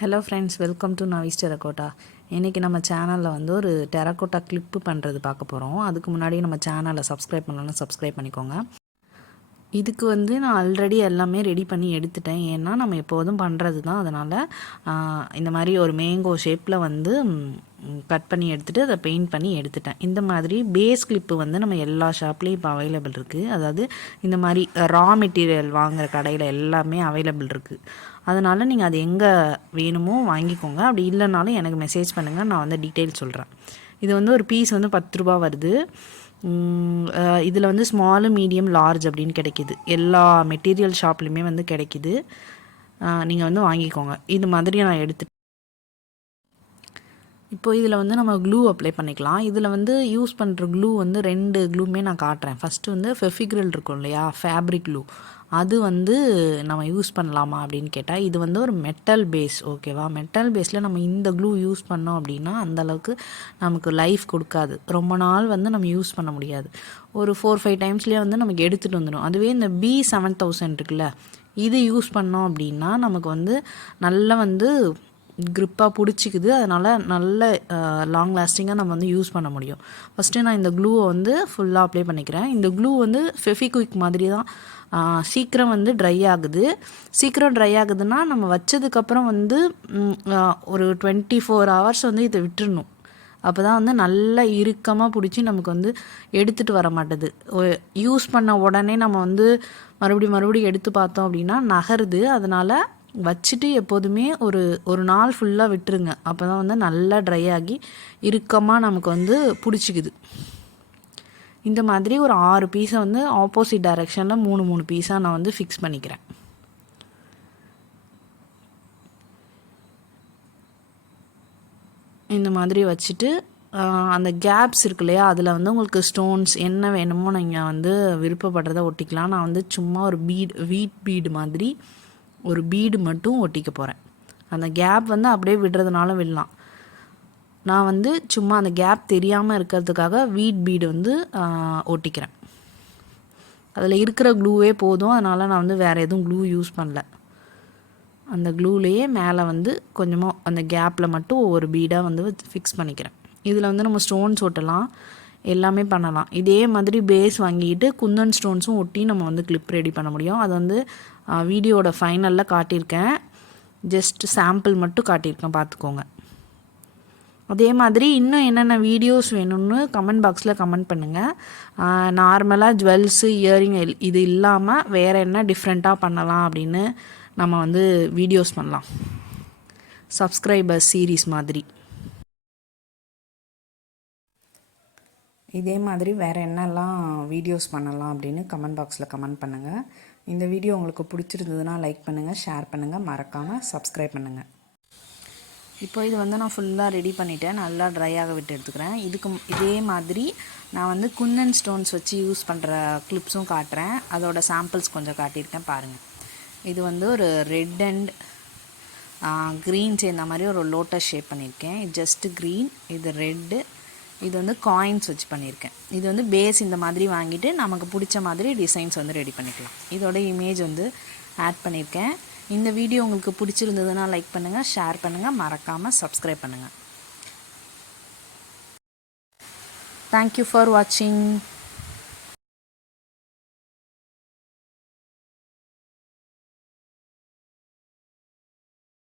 Hello friends, welcome to Navi's terracotta. இன்றைக்கி நம்ம சேனலில் வந்து ஒரு டெரகோட்டா கிளிப்பு பண்ணுறது பார்க்க போகிறோம். அதுக்கு முன்னாடி நம்ம சேனலை சப்ஸ்கிரைப் பண்ணலாம், சப்ஸ்கிரைப் பண்ணிக்கோங்க. இதுக்கு வந்து நான் ஆல்ரெடி எல்லாமே ரெடி பண்ணி எடுத்துட்டேன். ஏன்னா நம்ம எப்போதும் பண்ணுறது தான். அதனால் இந்த மாதிரி ஒரு மேங்கோ ஷேப்பில் வந்து கட் பண்ணி எடுத்துகிட்டு அதை பெயிண்ட் பண்ணி எடுத்துட்டேன். இந்த மாதிரி பேஸ் கிளிப்பு வந்து நம்ம எல்லா ஷாப்லேயும் இப்போ அவைலபிள் இருக்குது. அதாவது இந்த மாதிரி ரா மெட்டீரியல் வாங்குகிற கடையில் எல்லாமே அவைலபிள் இருக்குது. அதனால் நீங்கள் அது எங்கே வேணுமோ வாங்கிக்கோங்க. அப்படி இல்லைனாலும் எனக்கு மெசேஜ் பண்ணுங்கள், நான் வந்து டீட்டெயில் சொல்கிறேன். இது வந்து ஒரு பீஸ் வந்து 10 ரூபா வருது. இதில் வந்து ஸ்மாலு, மீடியம், லார்ஜ் அப்படின்னு கிடைக்கிது. எல்லா மெட்டீரியல் ஷாப்லேயுமே வந்து கிடைக்கிது. நீங்கள் வந்து வாங்கிக்கோங்க. இது மாதிரி நான் எடுத்துகிட்டு இப்போ இதில் வந்து நம்ம க்ளூ அப்ளை பண்ணிக்கலாம். இதில் வந்து யூஸ் பண்ணுற க்ளூ வந்து 2 க்ளூமே நான் காட்டுறேன். ஃபஸ்ட்டு வந்து ஃபெஃபிக்ரில் இருக்கும் இல்லையா, ஃபேப்ரிக் க்ளூ, அது வந்து நம்ம யூஸ் பண்ணலாமா அப்படின்னு கேட்டால், இது வந்து ஒரு மெட்டல் பேஸ், ஓகேவா. மெட்டல் பேஸில் நம்ம இந்த க்ளூ யூஸ் பண்ணோம் அப்படின்னா அந்தளவுக்கு நமக்கு லைஃப் கொடுக்காது. ரொம்ப நாள் வந்து நம்ம யூஸ் பண்ண முடியாது. ஒரு 4-5 டைம்ஸ்லேயே வந்து நமக்கு எடுத்துகிட்டு வந்துடும். அதுவே இந்த B7000 இருக்குல்ல, இது யூஸ் பண்ணோம் அப்படின்னா நமக்கு வந்து நல்லா வந்து க்ரிப்பாக பிடிச்சிக்குது. அதனால் நல்ல லாங் லாஸ்டிங்காக நம்ம வந்து யூஸ் பண்ண முடியும். ஃபஸ்ட்டு நான் இந்த க்ளூவை வந்து ஃபுல்லாக அப்ளை பண்ணிக்கிறேன். இந்த க்ளூ வந்து ஃபெஃபிக்விக் மாதிரி தான், சீக்கிரம் வந்து ட்ரை ஆகுது. சீக்கிரம் ட்ரை ஆகுதுன்னா நம்ம வச்சதுக்கப்புறம் வந்து ஒரு 24 ஹவர்ஸ் வந்து இதை விட்டுறணும். அப்போ தான் வந்து நல்லா இறுக்கமாக பிடிச்சி நமக்கு வந்து எடுத்துகிட்டு வர மாட்டேது. யூஸ் பண்ண உடனே நம்ம வந்து மறுபடியும் எடுத்து பார்த்தோம் அப்படின்னா நகருது. அதனால் வச்சுட்டு எப்போதுமே ஒரு நாள் ஃபுல்லாக விட்டுருங்க. அப்போ தான் வந்து நல்லா ட்ரை ஆகி இறுக்கமாக நமக்கு வந்து பிடிச்சிக்குது. இந்த மாதிரி ஒரு 6 பீஸை வந்து ஆப்போசிட் டைரெக்ஷனில் 3 பீஸாக நான் வந்து ஃபிக்ஸ் பண்ணிக்கிறேன். இந்த மாதிரி வச்சுட்டு அந்த கேப்ஸ் இருக்கு இல்லையா, அதில் வந்து உங்களுக்கு ஸ்டோன்ஸ் என்ன வேணுமோ நீங்கள் வந்து விருப்பப்படுறத ஒட்டிக்கலாம். நான் வந்து சும்மா ஒரு வீட் பீடு மாதிரி ஒரு பீடு மட்டும் ஒட்டிக்க போகிறேன். அந்த கேப் வந்து அப்படியே விடுறதுனால விடலாம். நான் வந்து சும்மா அந்த கேப் தெரியாமல் இருக்கிறதுக்காக வீட் பீடு வந்து ஒட்டிக்கிறேன். அதில் இருக்கிற க்ளூவே போதும். அதனால் நான் வந்து வேறு எதுவும் க்ளூ யூஸ் பண்ணல. அந்த க்ளூலேயே மேலே வந்து கொஞ்சமாக அந்த கேப்பில் மட்டும் ஒவ்வொரு பீடாக வந்து ஃபிக்ஸ் பண்ணிக்கிறேன். இதில் வந்து நம்ம ஸ்டோன்ஸ் ஒட்டலாம், எல்லாமே பண்ணலாம். இதே மாதிரி பேஸ் வாங்கிட்டு குந்தன் ஸ்டோன்ஸும் ஒட்டி நம்ம வந்து கிளிப் ரெடி பண்ண முடியும். அது வந்து வீடியோட ஃபைனலில் காட்டியிருக்கேன். ஜஸ்ட் சாம்பிள் மட்டும் காட்டியிருக்கேன், பார்த்துக்கோங்க. அதே மாதிரி இன்னும் என்னென்ன வீடியோஸ் வேணும்னு கமெண்ட் பாக்ஸில் கமெண்ட் பண்ணுங்கள். நார்மலாக ஜுவல்ஸு, இயரிங் இது இல்லாமல் வேறு என்ன டிஃப்ரெண்ட்டாக பண்ணலாம் அப்படின்னு நம்ம வந்து வீடியோஸ் பண்ணலாம். சப்ஸ்கிரைபர் சீரீஸ் மாதிரி. இதே மாதிரி வேறு என்னெல்லாம் வீடியோஸ் பண்ணலாம் அப்படின்னு கமெண்ட் பாக்ஸில் கமெண்ட் பண்ணுங்கள். இந்த வீடியோ உங்களுக்கு பிடிச்சிருந்ததுன்னா லைக் பண்ணுங்கள், ஷேர் பண்ணுங்கள், மறக்காமல் சப்ஸ்கிரைப் பண்ணுங்கள். இப்போ இது வந்து நான் ஃபுல்லாக ரெடி பண்ணிவிட்டேன். நல்லா ட்ரையாக விட்டு எடுத்துக்கிறேன். இதே மாதிரி நான் வந்து குந்தன் ஸ்டோன்ஸ் வச்சு யூஸ் பண்ணுற கிளிப்ஸும் காட்டுறேன். அதோட சாம்பிள்ஸ் கொஞ்சம் காட்டியிருக்கேன், பாருங்கள். இது வந்து ஒரு ரெட் அண்ட் க்ரீன் சேர்ந்த மாதிரி ஒரு லோட்டஸ் ஷேப் பண்ணியிருக்கேன். ஜஸ்ட்டு க்ரீன், இது ரெட்டு, இது வந்து காயின்ஸ் வச்சு பண்ணியிருக்கேன். இது வந்து பேஸ் இந்த மாதிரி வாங்கிட்டு நமக்கு பிடிச்ச மாதிரி டிசைன்ஸ் வந்து ரெடி பண்ணிக்கலாம். இதோட இமேஜ் வந்து ஆட் பண்ணியிருக்கேன். இந்த வீடியோ உங்களுக்கு பிடிச்சிருந்ததுன்னா லைக் பண்ணுங்கள், ஷேர் பண்ணுங்கள், மறக்காமல் சப்ஸ்கிரைப் பண்ணுங்கள். தேங்க்யூ ஃபார் வாட்சிங்.